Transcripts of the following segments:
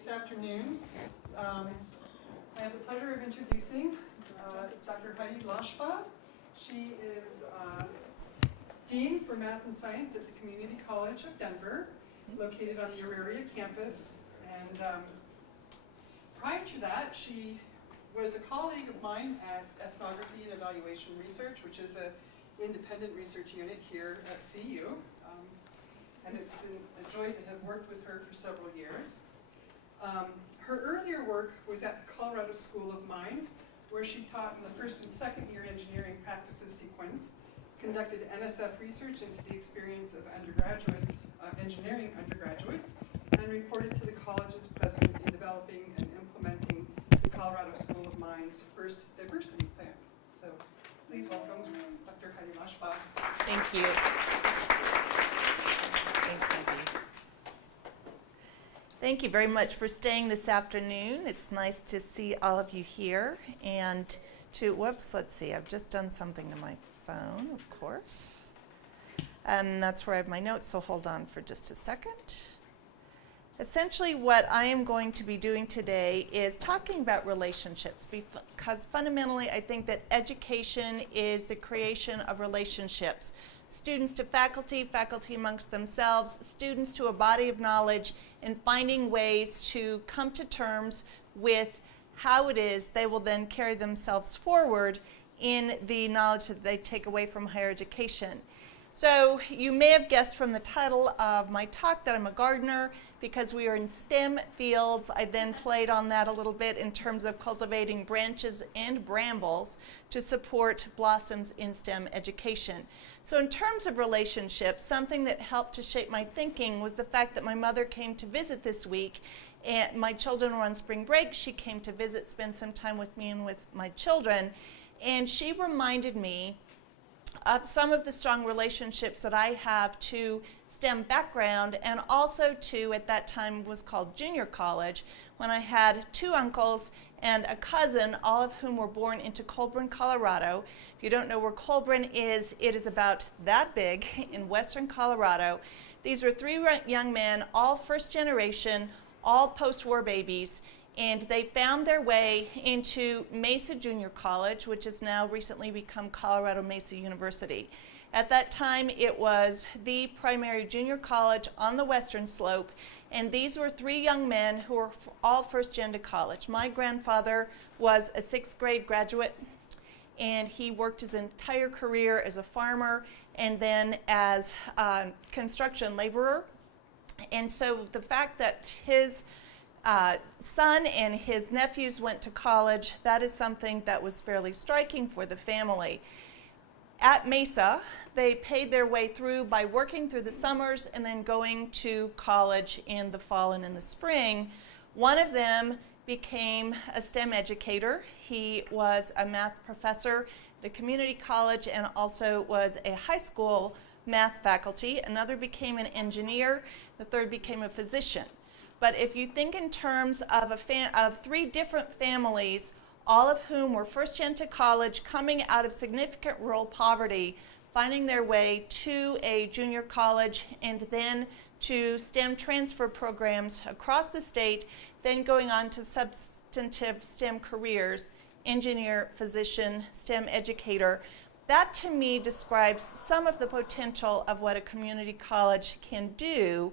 this afternoon. I have the pleasure of introducing Dr. Heidi Loshbaugh. She is Dean for Math and Science at the Community College of Denver, located on the Auraria campus. And prior to that, she was a colleague of mine at Ethnography and Evaluation Research, which is an independent research unit here at CU. And it's been a joy to have worked with her for several years. Her earlier work was at the Colorado School of Mines, where she taught in the first and second year engineering practices sequence, conducted NSF research into the experience of undergraduates, engineering undergraduates, and reported to the college's president in developing and implementing the Colorado School of Mines' first diversity plan. So please welcome Dr. Heidi Loshbaugh. Thank you. Thanks, Heidi. Thank you very much for staying this afternoon. It's nice to see all of you here. And whoops, let's see, I've just done something to my phone, of course. That's where I have my notes, so hold on for just a second. Essentially, what I am going to be doing today is talking about relationships, because fundamentally I think that education is the creation of relationships. Students to faculty, faculty amongst themselves, students to a body of knowledge, and finding ways to come to terms with how it is they will then carry themselves forward in the knowledge that they take away from higher education. So you may have guessed from the title of my talk that I'm a gardener because we are in STEM fields. I then played on that a little bit in terms of cultivating branches and brambles to support blossoms in STEM education. So in terms of relationships, something that helped to shape my thinking was the fact that my mother came to visit this week, and my children were on spring break. She came to visit, spend some time with me and with my children, and she reminded me of some of the strong relationships that I have to STEM background, and also to, at that time was called junior college, when I had two uncles and a cousin, all of whom were born into Colburn, Colorado. If you don't know where Colburn is, it is about that big in western Colorado. These were three young men, all first generation, all post-war babies, and they found their way into Mesa Junior College, which has now recently become Colorado Mesa University. At that time, it was the primary junior college on the western slope, and these were three young men who were all first gen to college. My grandfather was a 6th grade graduate, and he worked his entire career as a farmer and then as a construction laborer. And so the fact that his son and his nephews went to college, that is something that was fairly striking for the family. At Mesa, they paid their way through by working through the summers and then going to college in the fall and in the spring. One of them became a STEM educator. He was a math professor at a community college and also was a high school math faculty. Another became an engineer. The third became a physician. But if you think in terms of three different families, all of whom were first gen to college, coming out of significant rural poverty, finding their way to a junior college and then to STEM transfer programs across the state, then going on to substantive STEM careers, engineer, physician, STEM educator. That to me describes some of the potential of what a community college can do,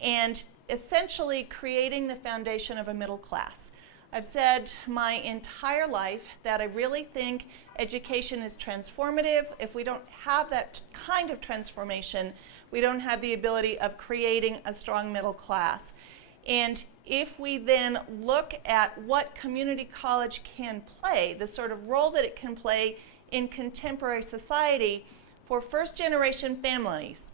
and essentially creating the foundation of a middle class. I've said my entire life that I really think education is transformative. If we don't have that kind of transformation, we don't have the ability of creating a strong middle class. And if we then look at what community college can play, the sort of role that it can play in contemporary society for first generation families,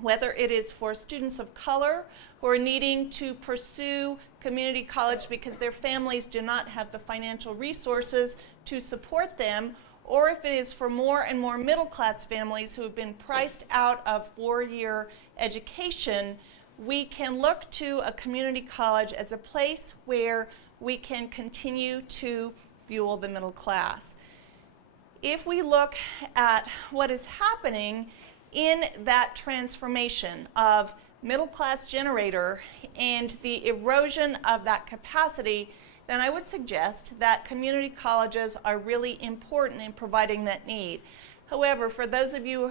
whether it is for students of color who are needing to pursue community college because their families do not have the financial resources to support them, or if it is for more and more middle class families who have been priced out of 4-year education, we can look to a community college as a place where we can continue to fuel the middle class. If we look at what is happening in that transformation of middle-class generator and the erosion of that capacity, then I would suggest that community colleges are really important in providing that need. However, for those of you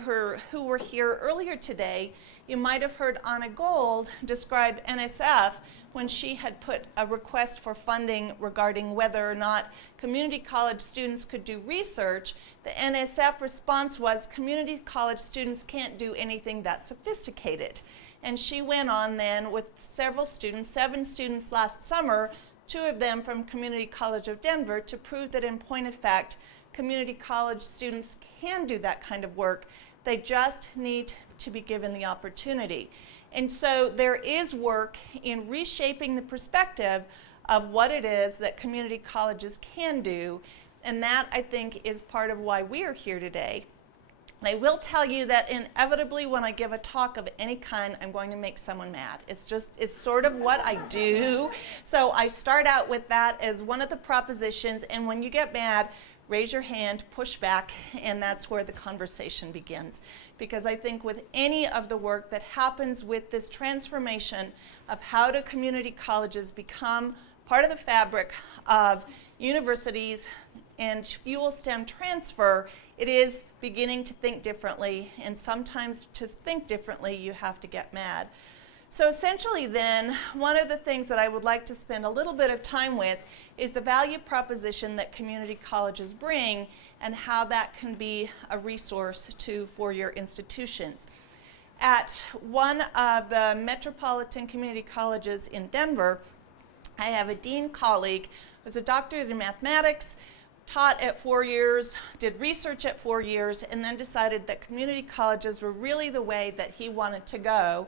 who were here earlier today, you might have heard Anna Gold describe NSF when she had put a request for funding regarding whether or not community college students could do research. The NSF response was community college students can't do anything that sophisticated. And she went on then with several students, 7 students last summer, 2 of them from Community College of Denver, to prove that in point of fact, community college students can do that kind of work. They just need to be given the opportunity. And so there is work in reshaping the perspective of what it is that community colleges can do, and that, I think, is part of why we are here today. And I will tell you that inevitably when I give a talk of any kind, I'm going to make someone mad. It's sort of what I do. So I start out with that as one of the propositions, and when you get mad, raise your hand, push back, and that's where the conversation begins. Because I think with any of the work that happens with this transformation of how do community colleges become part of the fabric of universities and fuel STEM transfer, it is beginning to think differently, and sometimes to think differently you have to get mad. So essentially then, one of the things that I would like to spend a little bit of time with is the value proposition that community colleges bring and how that can be a resource for your institutions. At one of the metropolitan community colleges in Denver, I have a dean colleague who's a doctorate in mathematics, taught at 4 years, did research at 4 years, and then decided that community colleges were really the way that he wanted to go.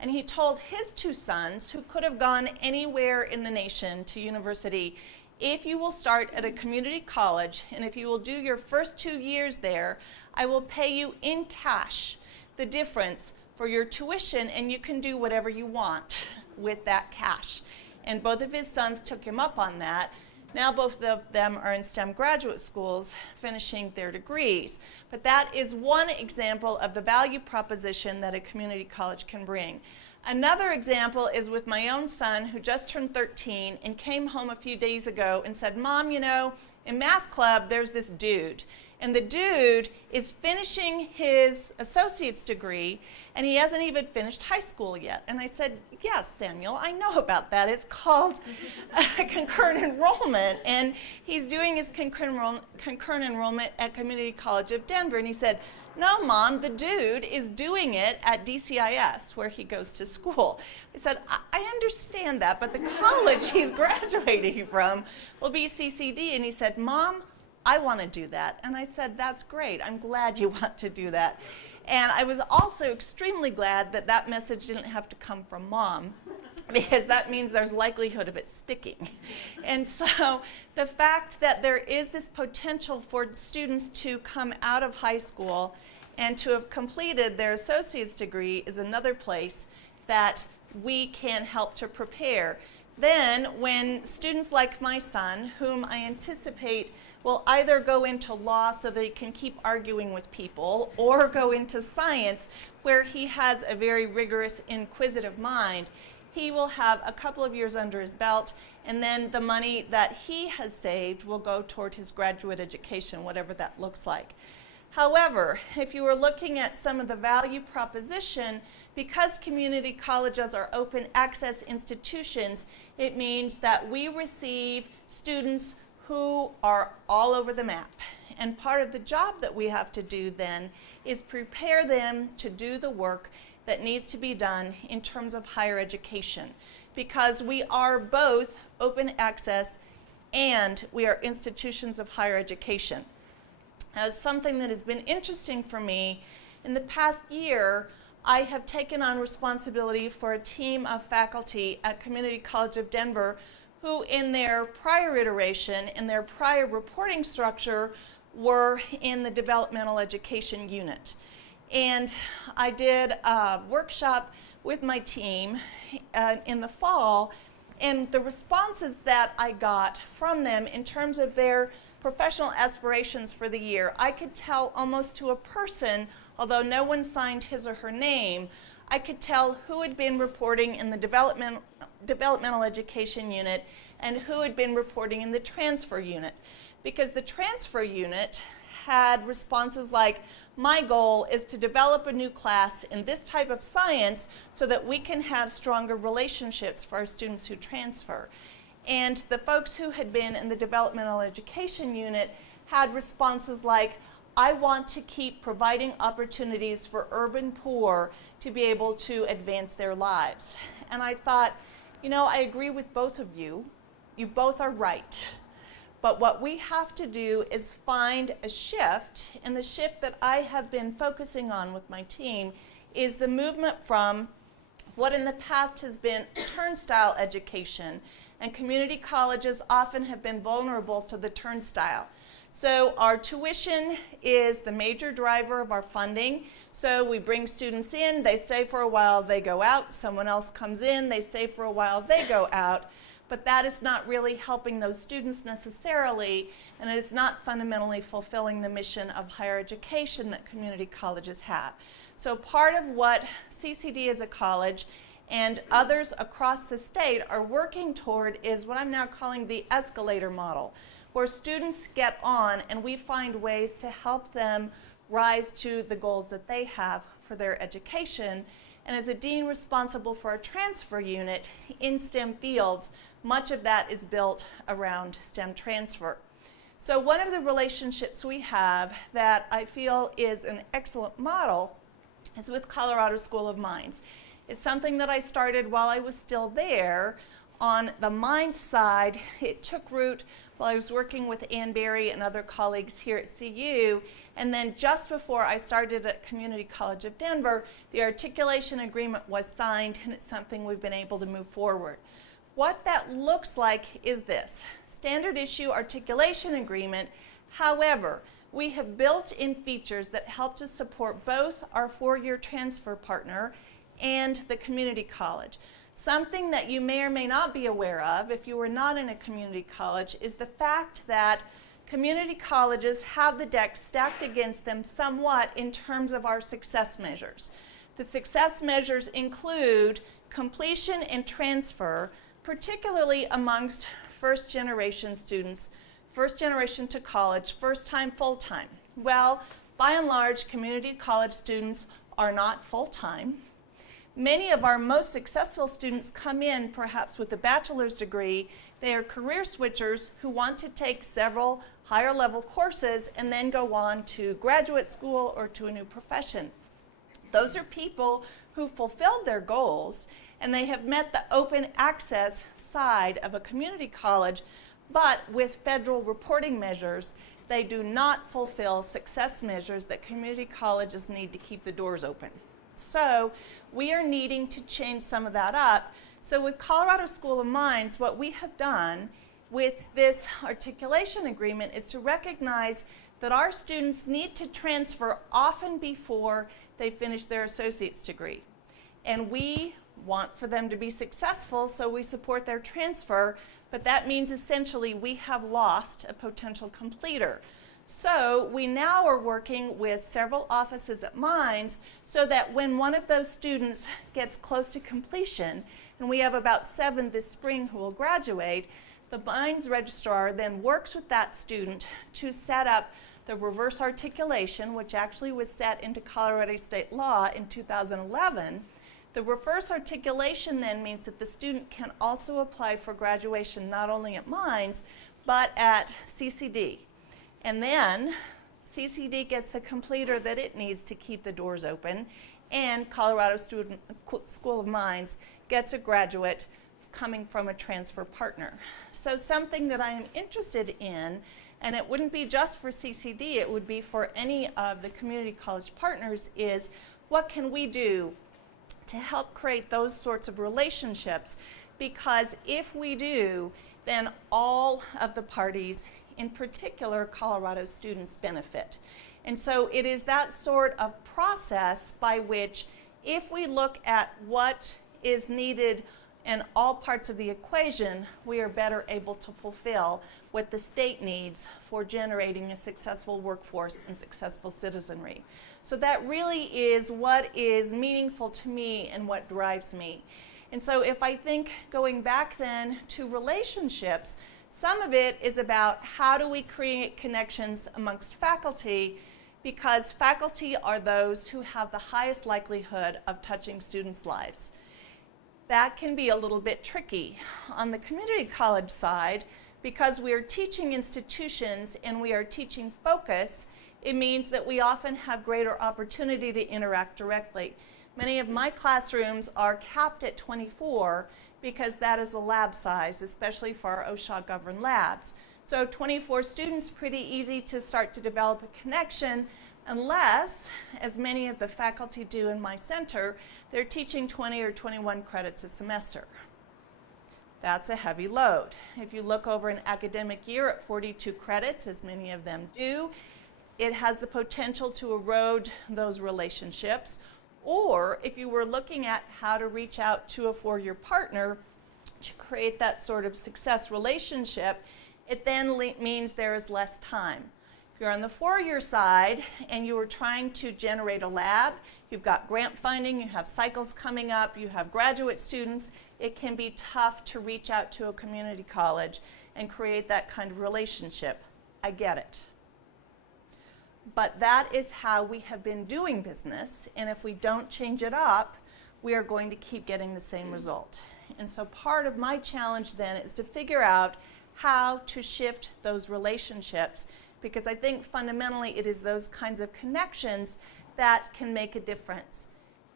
And he told his 2 sons, who could have gone anywhere in the nation to university, if you will start at a community college, and if you will do your first 2 years there, I will pay you in cash the difference for your tuition, and you can do whatever you want with that cash. And both of his sons took him up on that. Now both of them are in STEM graduate schools finishing their degrees. But that is one example of the value proposition that a community college can bring. Another example is with my own son, who just turned 13 and came home a few days ago and said, "Mom, you know, in math club there's this dude. And the dude is finishing his associate's degree, and he hasn't even finished high school yet." And I said, "Yes, Samuel, I know about that. It's called concurrent enrollment." And he's doing his concurrent enrollment at Community College of Denver. And he said, "No, Mom, the dude is doing it at DCIS, where he goes to school." I said, I understand that, but the college he's graduating from will be CCD. And he said, "Mom, I want to do that." And I said, "That's great. I'm glad you want to do that." And I was also extremely glad that that message didn't have to come from Mom, because that means there's likelihood of it sticking. And so the fact that there is this potential for students to come out of high school and to have completed their associate's degree is another place that we can help to prepare. Then when students like my son, whom I anticipate will either go into law so that he can keep arguing with people, or go into science where he has a very rigorous, inquisitive mind, he will have a couple of years under his belt, and then the money that he has saved will go toward his graduate education, whatever that looks like. However, if you were looking at some of the value proposition, because community colleges are open access institutions, it means that we receive students who are all over the map. And part of the job that we have to do then is prepare them to do the work that needs to be done in terms of higher education, because we are both open access and we are institutions of higher education. As something that has been interesting for me, in the past year, I have taken on responsibility for a team of faculty at Community College of Denver who in their prior iteration, in their prior reporting structure, were in the developmental education unit. And I did a workshop with my team in the fall, and the responses that I got from them in terms of their professional aspirations for the year, I could tell almost to a person, although no one signed his or her name, I could tell who had been reporting in the developmental education unit and who had been reporting in the transfer unit. Because the transfer unit had responses like, my goal is to develop a new class in this type of science so that we can have stronger relationships for our students who transfer. And the folks who had been in the developmental education unit had responses like, I want to keep providing opportunities for urban poor to be able to advance their lives. And I thought, you know, I agree with both of you. You both are right. But what we have to do is find a shift, and the shift that I have been focusing on with my team is the movement from what in the past has been turnstile education, and community colleges often have been vulnerable to the turnstile. So our tuition is the major driver of our funding. So we bring students in, they stay for a while, they go out. Someone else comes in, they stay for a while, they go out. But that is not really helping those students necessarily, and it is not fundamentally fulfilling the mission of higher education that community colleges have. So part of what CCD as a college and others across the state are working toward is what I'm now calling the escalator model, where students get on and we find ways to help them rise to the goals that they have for their education. And as a dean responsible for our transfer unit in STEM fields, much of that is built around STEM transfer. So one of the relationships we have that I feel is an excellent model is with Colorado School of Mines. It's something that I started while I was still there. On the mines side, it took root while I was working with Ann Berry and other colleagues here at CU. And then just before I started at Community College of Denver, the articulation agreement was signed, and it's something we've been able to move forward. What that looks like is this: standard issue articulation agreement. However, we have built in features that help to support both our four-year transfer partner and the community college. Something that you may or may not be aware of if you were not in a community college is the fact that community colleges have the deck stacked against them somewhat in terms of our success measures. The success measures include completion and transfer, particularly amongst first-generation students, first generation to college, first time, full time. Well, by and large, community college students are not full time. Many of our most successful students come in perhaps with a bachelor's degree. They are career switchers who want to take several higher level courses and then go on to graduate school or to a new profession. Those are people who fulfilled their goals and they have met the open access side of a community college, but with federal reporting measures, they do not fulfill success measures that community colleges need to keep the doors open. So we are needing to change some of that up. So with Colorado School of Mines, what we have done with this articulation agreement is to recognize that our students need to transfer often before they finish their associate's degree. And we want for them to be successful, so we support their transfer, but that means essentially we have lost a potential completer. So we now are working with several offices at Mines so that when one of those students gets close to completion, and we have about 7 this spring who will graduate, the Mines registrar then works with that student to set up the reverse articulation, which actually was set into Colorado state law in 2011. The reverse articulation then means that the student can also apply for graduation not only at Mines, but at CCD. And then CCD gets the completer that it needs to keep the doors open, and Colorado School of Mines gets a graduate coming from a transfer partner. So something that I am interested in, and it wouldn't be just for CCD, it would be for any of the community college partners, is what can we do to help create those sorts of relationships? Because if we do, then all of the parties, in particular Colorado students, benefit. And so it is that sort of process by which, if we look at what is needed in all parts of the equation, we are better able to fulfill what the state needs for generating a successful workforce and successful citizenry. So that really is what is meaningful to me and what drives me. And so if I think going back then to relationships, some of it is about how do we create connections amongst faculty, because faculty are those who have the highest likelihood of touching students' lives. That can be a little bit tricky. On the community college side, because we are teaching institutions and we are teaching focus, it means that we often have greater opportunity to interact directly. Many of my classrooms are capped at 24 because that is the lab size, especially for our OSHA-governed labs. So 24 students, pretty easy to start to develop a connection, unless, as many of the faculty do in my center, they're teaching 20 or 21 credits a semester. That's a heavy load. If you look over an academic year at 42 credits, as many of them do, it has the potential to erode those relationships. Or if you were looking at how to reach out to a four-year partner to create that sort of success relationship, it then means there is less time. If you're on the four-year side and you are trying to generate a lab, you've got grant funding, you have cycles coming up, you have graduate students, it can be tough to reach out to a community college and create that kind of relationship. I get it. But that is how we have been doing business, and if we don't change it up, we are going to keep getting the same result. And so part of my challenge then is to figure out how to shift those relationships, because I think fundamentally it is those kinds of connections that can make a difference.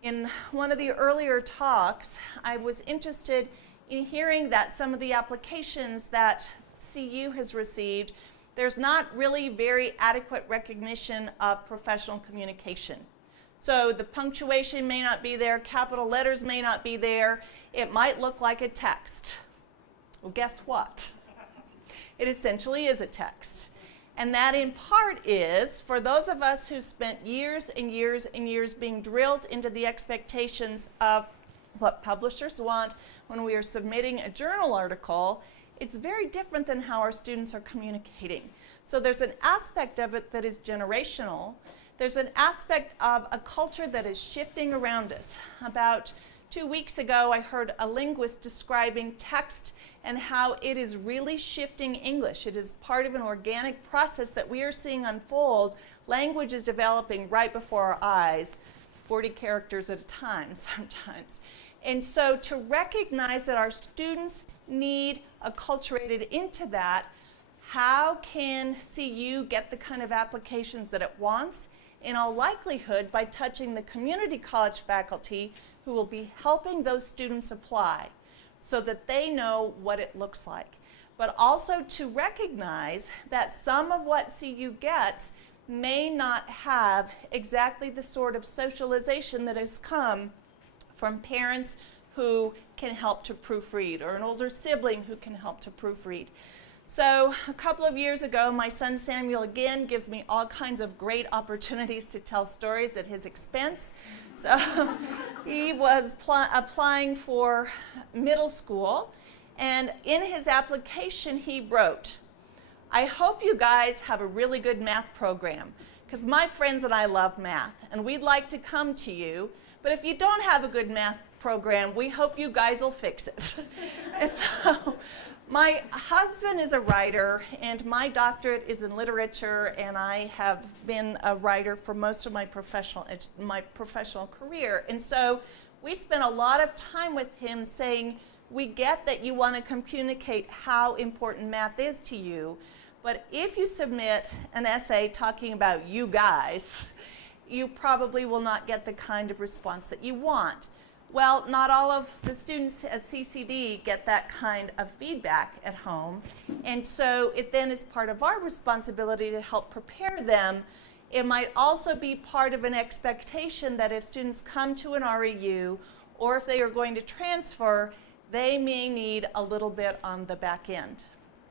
In one of the earlier talks, I was interested in hearing that some of the applications that CU has received, there's not really very adequate recognition of professional communication. So the punctuation may not be there, capital letters may not be there, it might look like a text. Well, guess what? It essentially is a text. And that in part is, for those of us who spent years and years and years being drilled into the expectations of what publishers want when we are submitting a journal article, it's very different than how our students are communicating. So there's an aspect of it that is generational. There's an aspect of a culture that is shifting around us. About 2 weeks ago, I heard a linguist describing text and how it is really shifting English. It is part of an organic process that we are seeing unfold. Language is developing right before our eyes, 40 characters at a time sometimes. And so to recognize that our students need acculturated into that, how can CU get the kind of applications that it wants? In all likelihood, by touching the community college faculty who will be helping those students apply so that they know what it looks like. But also to recognize that some of what CU gets may not have exactly the sort of socialization that has come from parents who can help to proofread, or an older sibling who can help to proofread. So a couple of years ago, my son Samuel again gives me all kinds of great opportunities to tell stories at his expense. So he was applying for middle school, and in his application he wrote, "I hope you guys have a really good math program, because my friends and I love math, and we'd like to come to you, but if you don't have a good math program, we hope you guys will fix it." And so my husband is a writer, and my doctorate is in literature, and I have been a writer for most of my professional career. And so we spent a lot of time with him saying, we get that you want to communicate how important math is to you, but if you submit an essay talking about you guys, you probably will not get the kind of response that you want. Well, not all of the students at CCD get that kind of feedback at home, and so it then is part of our responsibility to help prepare them. It might also be part of an expectation that if students come to an REU, or if they are going to transfer, they may need a little bit on the back end.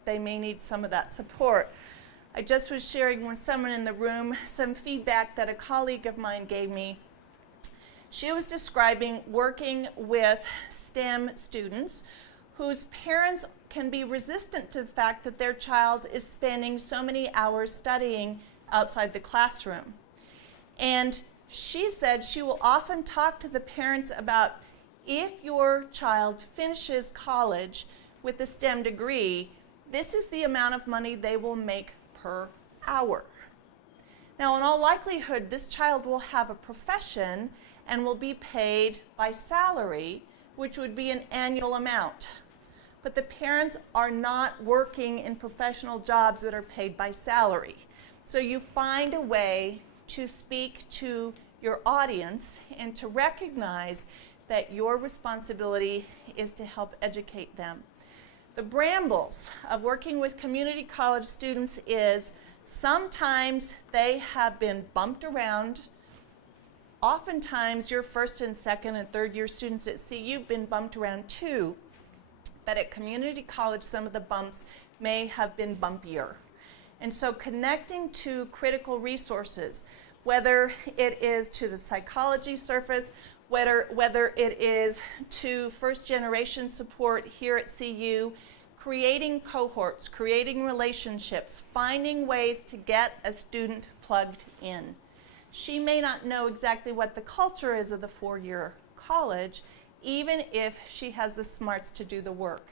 They may need some of that support. I just was sharing with someone in the room some feedback that a colleague of mine gave me. She was describing working with STEM students whose parents can be resistant to the fact that their child is spending so many hours studying outside the classroom. And she said she will often talk to the parents about, if your child finishes college with a STEM degree, this is the amount of money they will make per hour. Now, in all likelihood, this child will have a profession and will be paid by salary, which would be an annual amount. But the parents are not working in professional jobs that are paid by salary. So you find a way to speak to your audience and to recognize that your responsibility is to help educate them. The brambles of working with community college students is sometimes they have been bumped around. Oftentimes your first and second and third year students at CU have been bumped around too. But at community college, some of the bumps may have been bumpier. And so connecting to critical resources, whether it is to the psychology surface, whether it is to first generation support here at CU, creating cohorts, creating relationships, finding ways to get a student plugged in. She may not know exactly what the culture is of the four-year college, even if she has the smarts to do the work.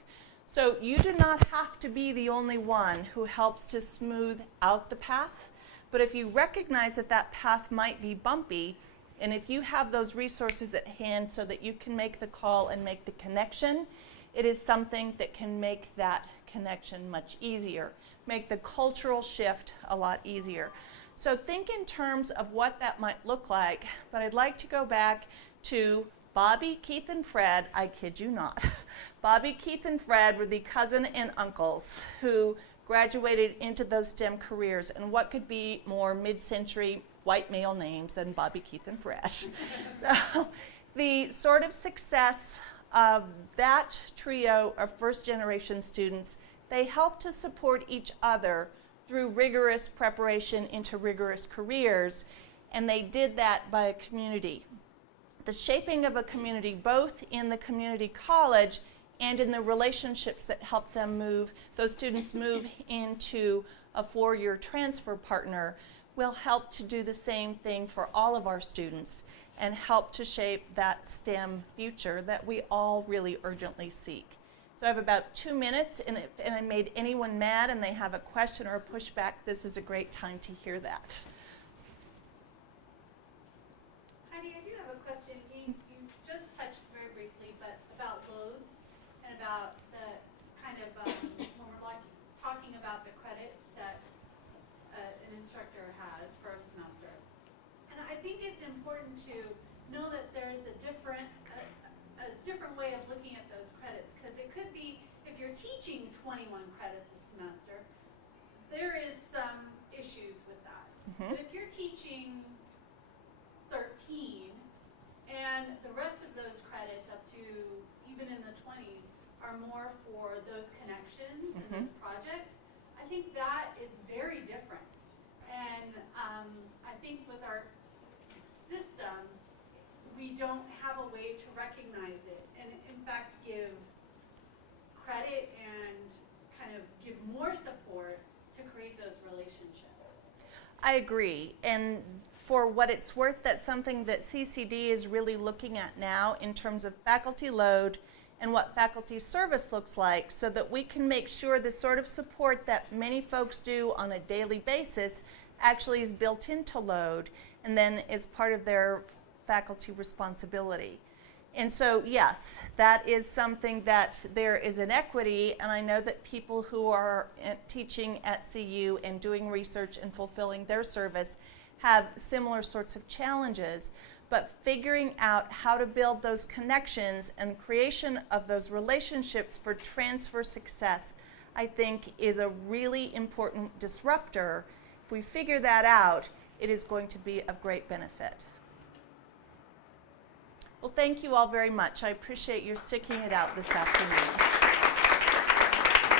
So you do not have to be the only one who helps to smooth out the path, but if you recognize that that path might be bumpy, and if you have those resources at hand so that you can make the call and make the connection, it is something that can make that connection much easier, make the cultural shift a lot easier. So think in terms of what that might look like, but I'd like to go back to Bobby, Keith, and Fred. I kid you not. Bobby, Keith, and Fred were the cousin and uncles who graduated into those STEM careers, and what could be more mid-century white male names than Bobby, Keith, and Fred. So the sort of success of that trio of first-generation students, they helped to support each other through rigorous preparation into rigorous careers, and they did that by a community. The shaping of a community, both in the community college and in the relationships that help them move, those students move into a four-year transfer partner, will help to do the same thing for all of our students and help to shape that STEM future that we all really urgently seek. So I have about 2 minutes, and I made anyone mad and they have a question or a pushback, this is a great time to hear that. Heidi, I do have a question. You just touched very briefly, but about loads and about the kind of, when we're talking about the credits that an instructor has for a semester. And I think it's important to know that there is a different way of looking at those credits, because it could be, if you're teaching 21 credits a semester, there is some issues with that. Mm-hmm. But if you're teaching 13 and the rest of those credits up to even in the 20s are more for those connections and those projects, I think that is very different. And I think with our system, we don't have a way to recognize it and in fact give credit and kind of give more support to create those relationships. I agree, and for what it's worth, that's something that CCD is really looking at now in terms of faculty load and what faculty service looks like, so that we can make sure the sort of support that many folks do on a daily basis actually is built into load and then is part of their faculty responsibility. And so yes, that is something that there is an equity, and I know that people who are teaching at CU and doing research and fulfilling their service have similar sorts of challenges, but figuring out how to build those connections and creation of those relationships for transfer success, I think is a really important disruptor. If we figure that out, it is going to be of great benefit. Well, thank you all very much. I appreciate your sticking it out this afternoon.